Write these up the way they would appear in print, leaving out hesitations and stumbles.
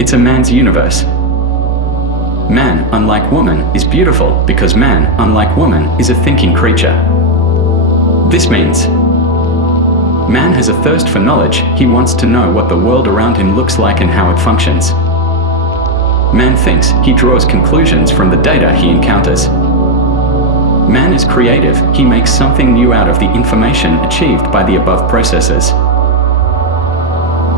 It's a man's universe. Man, unlike woman, is beautiful because man, unlike woman, is a thinking creature. This means man has a thirst for knowledge. He wants to know what the world around him looks like and how it functions. Man thinks. He draws conclusions from the data he encounters. Man is creative. He makes something new out of the information achieved by the above processes.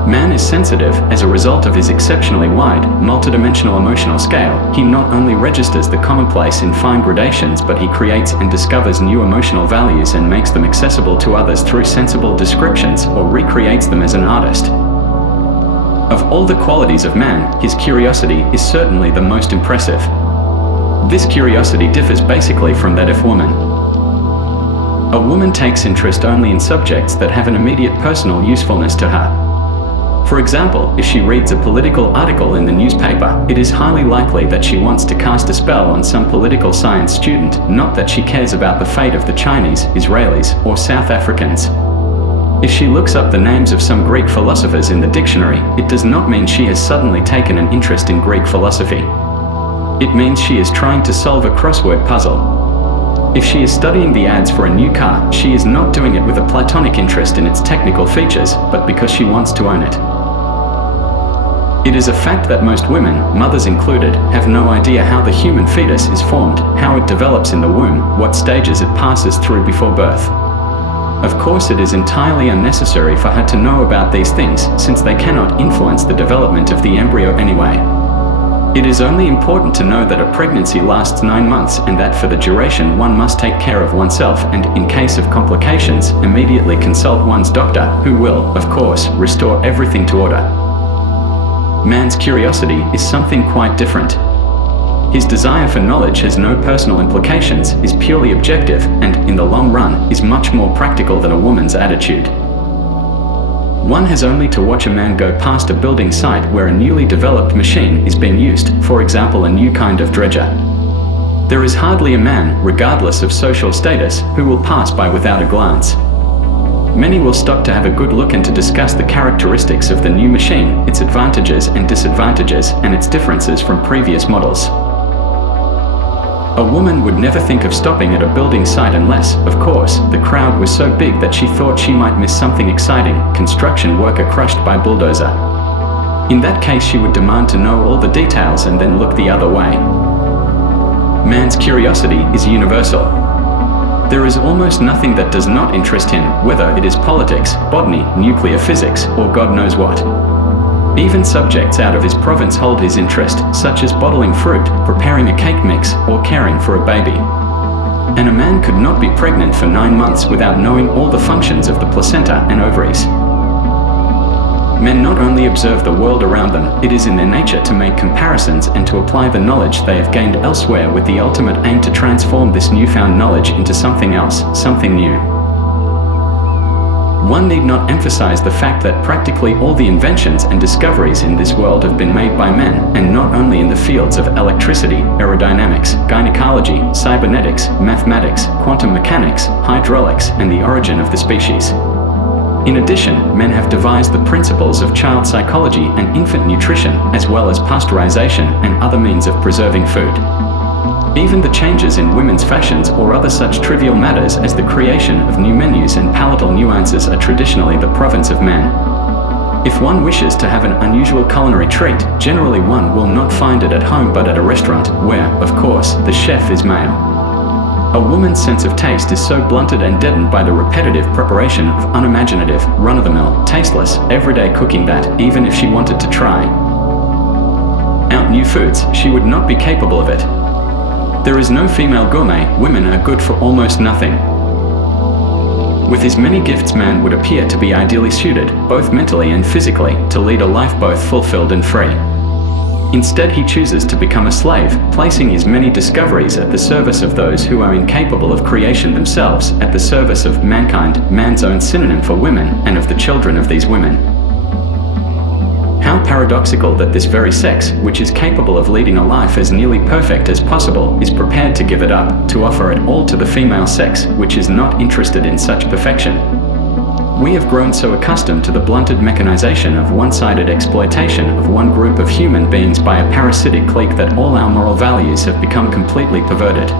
Man is sensitive. As a result of his exceptionally wide, multidimensional emotional scale, he not only registers the commonplace in fine gradations, but he creates and discovers new emotional values and makes them accessible to others through sensible descriptions, or recreates them as an artist. Of all the qualities of man, his curiosity is certainly the most impressive. This curiosity differs basically from that of woman. A woman takes interest only in subjects that have an immediate personal usefulness to her. For example, if she reads a political article in the newspaper, it is highly likely that she wants to cast a spell on some political science student, not that she cares about the fate of the Chinese, Israelis, or South Africans. If she looks up the names of some Greek philosophers in the dictionary, it does not mean she has suddenly taken an interest in Greek philosophy. It means she is trying to solve a crossword puzzle. If she is studying the ads for a new car, she is not doing it with a platonic interest in its technical features, but because she wants to own it. It is a fact that most women, mothers included, have no idea how the human fetus is formed, how it develops in the womb, what stages it passes through before birth. Of course, it is entirely unnecessary for her to know about these things, since they cannot influence the development of the embryo anyway. It is only important to know that a pregnancy lasts 9 months and that for the duration one must take care of oneself and, in case of complications, immediately consult one's doctor, who will, of course, restore everything to order. Man's curiosity is something quite different. His desire for knowledge has no personal implications, is purely objective, and, in the long run, is much more practical than a woman's attitude. One has only to watch a man go past a building site where a newly developed machine is being used, for example a new kind of dredger. There is hardly a man, regardless of social status, who will pass by without a glance. Many will stop to have a good look and to discuss the characteristics of the new machine, its advantages and disadvantages, and its differences from previous models. A woman would never think of stopping at a building site unless, of course, the crowd was so big that she thought she might miss something exciting, construction worker crushed by bulldozer. In that case, she would demand to know all the details and then look the other way. Man's curiosity is universal. There is almost nothing that does not interest him, whether it is politics, botany, nuclear physics, or God knows what. Even subjects out of his province hold his interest, such as bottling fruit, preparing a cake mix, or caring for a baby. And a man could not be pregnant for 9 months without knowing all the functions of the placenta and ovaries. Men not only observe the world around them, it is in their nature to make comparisons and to apply the knowledge they have gained elsewhere with the ultimate aim to transform this newfound knowledge into something else, something new. One need not emphasize the fact that practically all the inventions and discoveries in this world have been made by men, and not only in the fields of electricity, aerodynamics, gynecology, cybernetics, mathematics, quantum mechanics, hydraulics, and the origin of the species. In addition, men have devised the principles of child psychology and infant nutrition, as well as pasteurization and other means of preserving food. Even the changes in women's fashions or other such trivial matters as the creation of new menus and palatal nuances are traditionally the province of men. If one wishes to have an unusual culinary treat, generally one will not find it at home but at a restaurant, where, of course, the chef is male. A woman's sense of taste is so blunted and deadened by the repetitive preparation of unimaginative, run-of-the-mill, tasteless, everyday cooking that, even if she wanted to try out new foods, she would not be capable of it. There is no female gourmet. Women are good for almost nothing. With his many gifts, man would appear to be ideally suited, both mentally and physically, to lead a life both fulfilled and free. Instead, he chooses to become a slave, placing his many discoveries at the service of those who are incapable of creation themselves, at the service of mankind, man's own synonym for women, and of the children of these women. How paradoxical that this very sex, which is capable of leading a life as nearly perfect as possible, is prepared to give it up, to offer it all to the female sex, which is not interested in such perfection. We have grown so accustomed to the blunted mechanization of one-sided exploitation of one group of human beings by a parasitic clique that all our moral values have become completely perverted.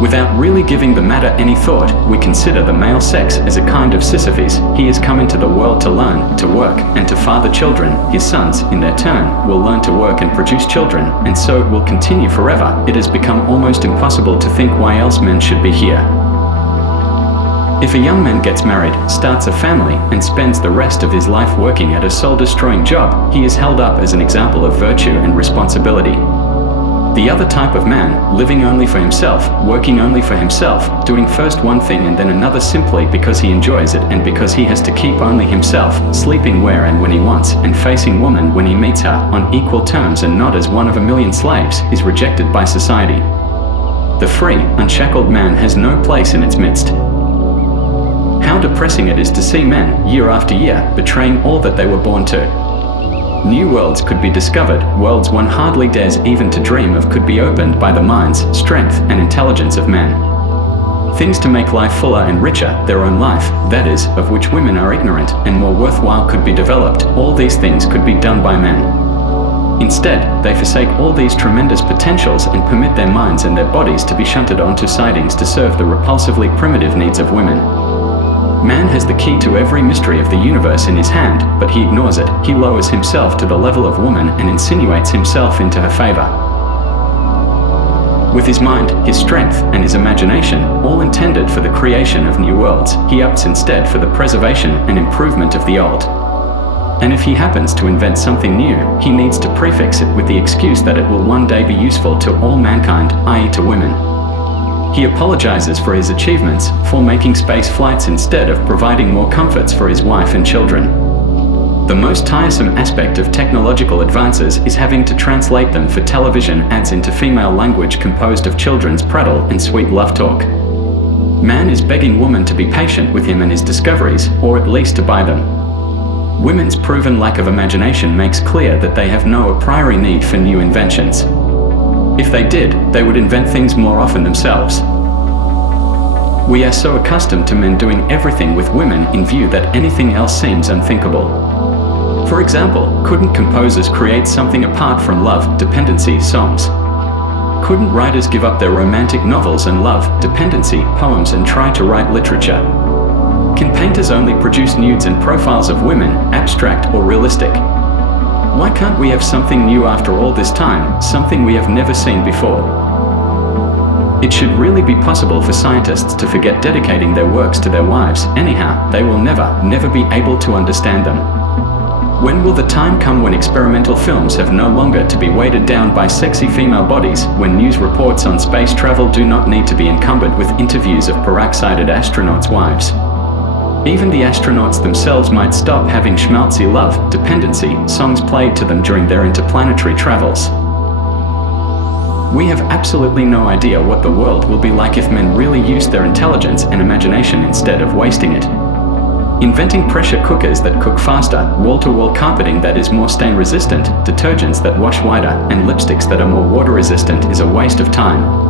Without really giving the matter any thought, we consider the male sex as a kind of Sisyphus. He has come into the world to learn, to work, and to father children. His sons, in their turn, will learn to work and produce children, and so it will continue forever. It has become almost impossible to think why else men should be here. If a young man gets married, starts a family, and spends the rest of his life working at a soul-destroying job, he is held up as an example of virtue and responsibility. The other type of man, living only for himself, working only for himself, doing first one thing and then another simply because he enjoys it and because he has to keep only himself, sleeping where and when he wants, and facing woman when he meets her, on equal terms and not as one of a million slaves, is rejected by society. The free, unshackled man has no place in its midst. How depressing it is to see men, year after year, betraying all that they were born to. New worlds could be discovered, worlds one hardly dares even to dream of could be opened by the minds, strength, and intelligence of men. Things to make life fuller and richer, their own life, that is, of which women are ignorant, and more worthwhile could be developed. All these things could be done by men. Instead, they forsake all these tremendous potentials and permit their minds and their bodies to be shunted onto sidings to serve the repulsively primitive needs of women. Man has the key to every mystery of the universe in his hand, but he ignores it. He lowers himself to the level of woman and insinuates himself into her favor. With his mind, his strength, and his imagination, all intended for the creation of new worlds, he opts instead for the preservation and improvement of the old. And if he happens to invent something new, he needs to prefix it with the excuse that it will one day be useful to all mankind, i.e. to women. He apologizes for his achievements, for making space flights instead of providing more comforts for his wife and children. The most tiresome aspect of technological advances is having to translate them for television ads into female language composed of children's prattle and sweet love talk. Man is begging woman to be patient with him and his discoveries, or at least to buy them. Women's proven lack of imagination makes clear that they have no a priori need for new inventions. If they did, they would invent things more often themselves. We are so accustomed to men doing everything with women in view that anything else seems unthinkable. For example, couldn't composers create something apart from love, dependency songs? Couldn't writers give up their romantic novels and love, dependency poems and try to write literature? Can painters only produce nudes and profiles of women, abstract or realistic? Why can't we have something new after all this time, something we have never seen before? It should really be possible for scientists to forget dedicating their works to their wives. Anyhow, they will never be able to understand them. When will the time come when experimental films have no longer to be weighted down by sexy female bodies, when news reports on space travel do not need to be encumbered with interviews of peroxided astronauts' wives? Even the astronauts themselves might stop having schmaltzy love, dependency songs played to them during their interplanetary travels. We have absolutely no idea what the world will be like if men really used their intelligence and imagination instead of wasting it. Inventing pressure cookers that cook faster, wall-to-wall carpeting that is more stain-resistant, detergents that wash wider, and lipsticks that are more water-resistant is a waste of time.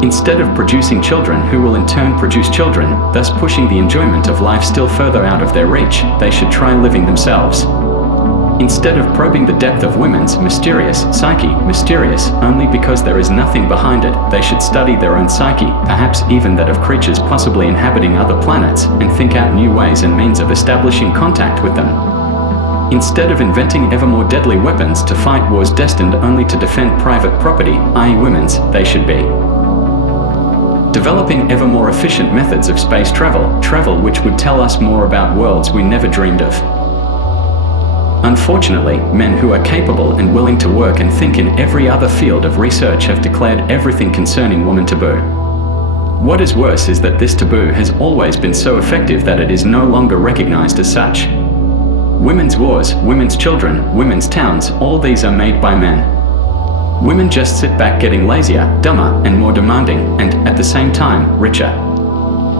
Instead of producing children who will in turn produce children, thus pushing the enjoyment of life still further out of their reach, they should try living themselves. Instead of probing the depth of women's mysterious psyche, mysterious only because there is nothing behind it, they should study their own psyche, perhaps even that of creatures possibly inhabiting other planets, and think out new ways and means of establishing contact with them. Instead of inventing ever more deadly weapons to fight wars destined only to defend private property, i.e. women's, they should be developing ever more efficient methods of space travel which would tell us more about worlds we never dreamed of. Unfortunately, men who are capable and willing to work and think in every other field of research have declared everything concerning woman taboo. What is worse is that this taboo has always been so effective that it is no longer recognized as such. Women's wars, women's children, women's towns, all these are made by men. Women just sit back getting lazier, dumber, and more demanding, and, at the same time, richer.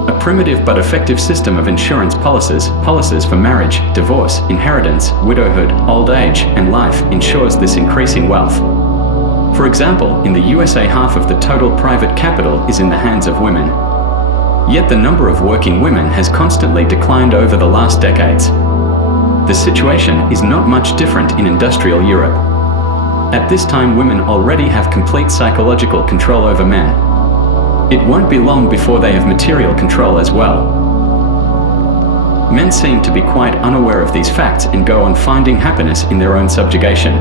A primitive but effective system of insurance policies for marriage, divorce, inheritance, widowhood, old age, and life ensures this increasing wealth. For example, in the USA, half of the total private capital is in the hands of women. Yet the number of working women has constantly declined over the last decades. The situation is not much different in industrial Europe. At this time, women already have complete psychological control over men. It won't be long before they have material control as well. Men seem to be quite unaware of these facts and go on finding happiness in their own subjugation.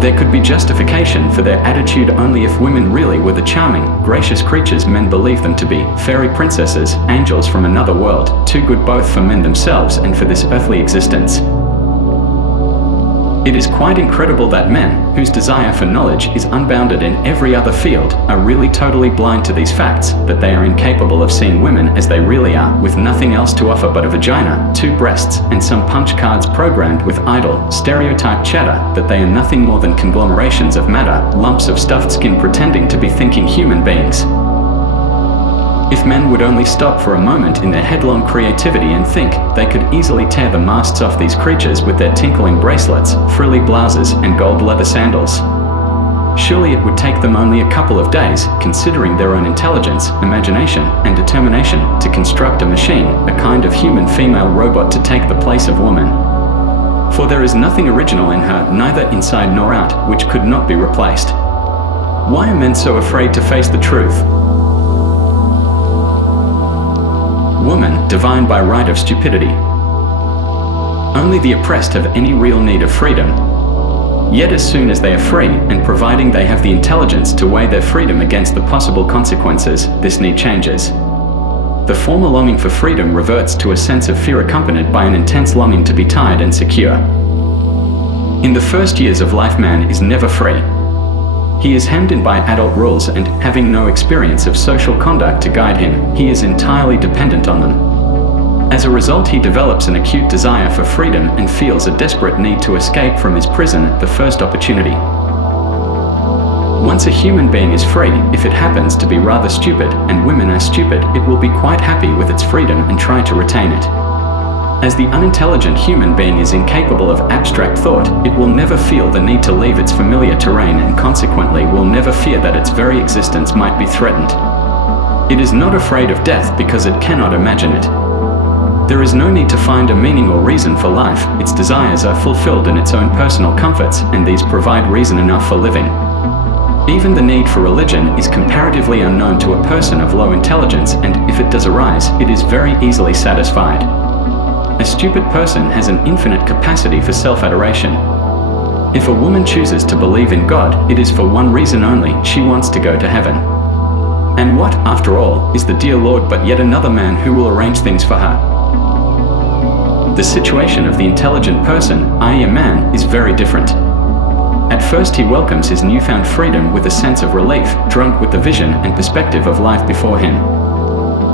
There could be justification for their attitude only if women really were the charming, gracious creatures men believe them to be, fairy princesses, angels from another world, too good both for men themselves and for this earthly existence. It is quite incredible that men, whose desire for knowledge is unbounded in every other field, are really totally blind to these facts, that they are incapable of seeing women as they really are, with nothing else to offer but a vagina, 2 breasts, and some punch cards programmed with idle, stereotyped chatter, that they are nothing more than conglomerations of matter, lumps of stuffed skin pretending to be thinking human beings. If men would only stop for a moment in their headlong creativity and think, they could easily tear the masts off these creatures with their tinkling bracelets, frilly blouses, and gold leather sandals. Surely it would take them only a couple of days, considering their own intelligence, imagination, and determination, to construct a machine, a kind of human female robot to take the place of woman. For there is nothing original in her, neither inside nor out, which could not be replaced. Why are men so afraid to face the truth? Woman, divine by right of stupidity. Only the oppressed have any real need of freedom. Yet as soon as they are free, and providing they have the intelligence to weigh their freedom against the possible consequences, this need changes. The former longing for freedom reverts to a sense of fear accompanied by an intense longing to be tied and secure. In the first years of life, man is never free. He is hemmed in by adult rules and, having no experience of social conduct to guide him, he is entirely dependent on them. As a result, he develops an acute desire for freedom and feels a desperate need to escape from his prison at the first opportunity. Once a human being is free, if it happens to be rather stupid, and women are stupid, it will be quite happy with its freedom and try to retain it. As the unintelligent human being is incapable of abstract thought, it will never feel the need to leave its familiar terrain and consequently will never fear that its very existence might be threatened. It is not afraid of death because it cannot imagine it. There is no need to find a meaning or reason for life, its desires are fulfilled in its own personal comforts, and these provide reason enough for living. Even the need for religion is comparatively unknown to a person of low intelligence, and if it does arise, it is very easily satisfied. A stupid person has an infinite capacity for self-adoration. If a woman chooses to believe in God, it is for one reason only: she wants to go to heaven. And what, after all, is the dear Lord but yet another man who will arrange things for her? The situation of the intelligent person, i.e. a man, is very different. At first he welcomes his newfound freedom with a sense of relief, drunk with the vision and perspective of life before him.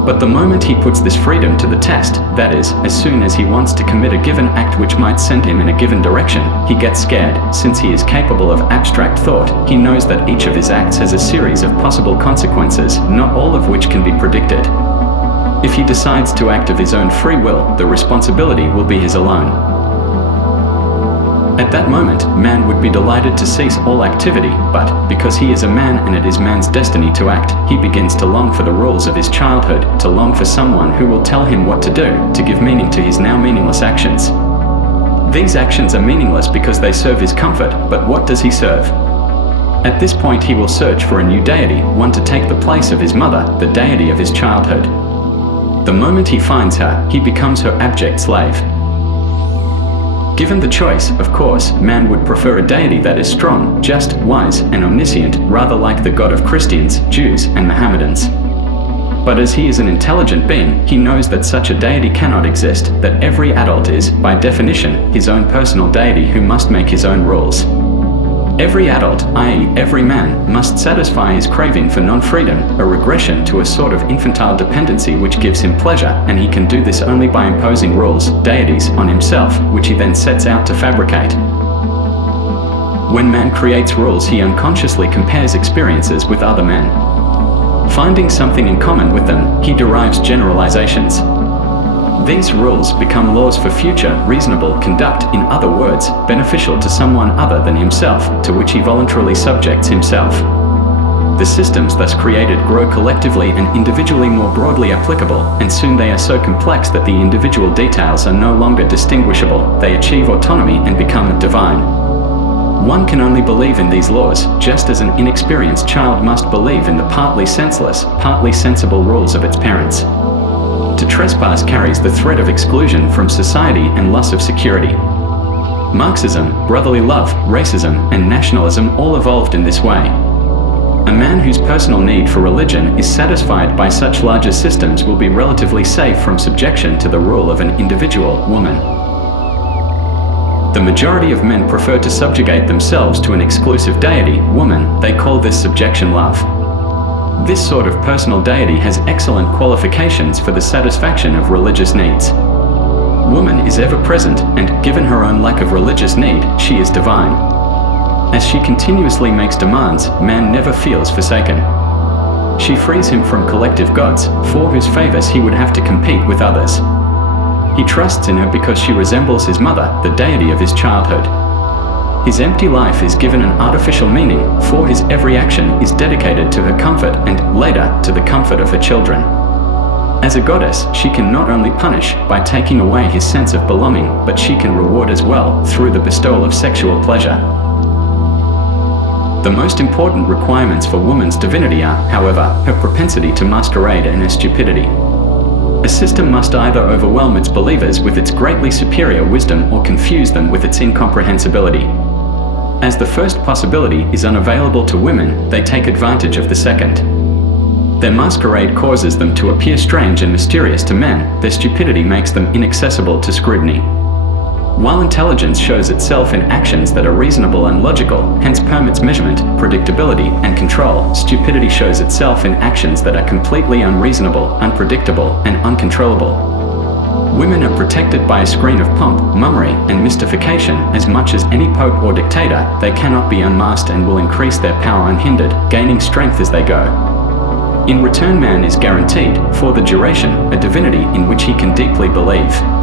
But the moment he puts this freedom to the test, that is, as soon as he wants to commit a given act which might send him in a given direction, he gets scared. Since he is capable of abstract thought, he knows that each of his acts has a series of possible consequences, not all of which can be predicted. If he decides to act of his own free will, the responsibility will be his alone. At that moment, man would be delighted to cease all activity, but, because he is a man and it is man's destiny to act, he begins to long for the rules of his childhood, to long for someone who will tell him what to do, to give meaning to his now meaningless actions. These actions are meaningless because they serve his comfort, but what does he serve? At this point he will search for a new deity, one to take the place of his mother, the deity of his childhood. The moment he finds her, he becomes her abject slave. Given the choice, of course, man would prefer a deity that is strong, just, wise, and omniscient, rather like the God of Christians, Jews, and Mohammedans. But as he is an intelligent being, he knows that such a deity cannot exist, that every adult is, by definition, his own personal deity who must make his own rules. Every adult, i.e. every man, must satisfy his craving for non-freedom, a regression to a sort of infantile dependency which gives him pleasure, and he can do this only by imposing rules, deities, on himself, which he then sets out to fabricate. When man creates rules, he unconsciously compares experiences with other men. Finding something in common with them, he derives generalizations. These rules become laws for future, reasonable conduct, in other words, beneficial to someone other than himself, to which he voluntarily subjects himself. The systems thus created grow collectively and individually more broadly applicable, and soon they are so complex that the individual details are no longer distinguishable. They achieve autonomy and become divine. One can only believe in these laws, just as an inexperienced child must believe in the partly senseless, partly sensible rules of its parents. To trespass carries the threat of exclusion from society and loss of security. Marxism, brotherly love, racism, and nationalism all evolved in this way. A man whose personal need for religion is satisfied by such larger systems will be relatively safe from subjection to the rule of an individual woman. The majority of men prefer to subjugate themselves to an exclusive deity, woman. They call this subjection love. This sort of personal deity has excellent qualifications for the satisfaction of religious needs. Woman is ever present, and, given her own lack of religious need, she is divine. As she continuously makes demands, man never feels forsaken. She frees him from collective gods, for whose favors he would have to compete with others. He trusts in her because she resembles his mother, the deity of his childhood. His empty life is given an artificial meaning, for his every action is dedicated to her comfort and, later, to the comfort of her children. As a goddess, she can not only punish by taking away his sense of belonging, but she can reward as well through the bestowal of sexual pleasure. The most important requirements for woman's divinity are, however, her propensity to masquerade and her stupidity. A system must either overwhelm its believers with its greatly superior wisdom or confuse them with its incomprehensibility. As the first possibility is unavailable to women, they take advantage of the second. Their masquerade causes them to appear strange and mysterious to men. Their stupidity makes them inaccessible to scrutiny. While intelligence shows itself in actions that are reasonable and logical, hence permits measurement, predictability, and control, stupidity shows itself in actions that are completely unreasonable, unpredictable, and uncontrollable. Women are protected by a screen of pomp, mummery, and mystification. As much as any pope or dictator, they cannot be unmasked and will increase their power unhindered, gaining strength as they go. In return, man is guaranteed, for the duration, a divinity in which he can deeply believe.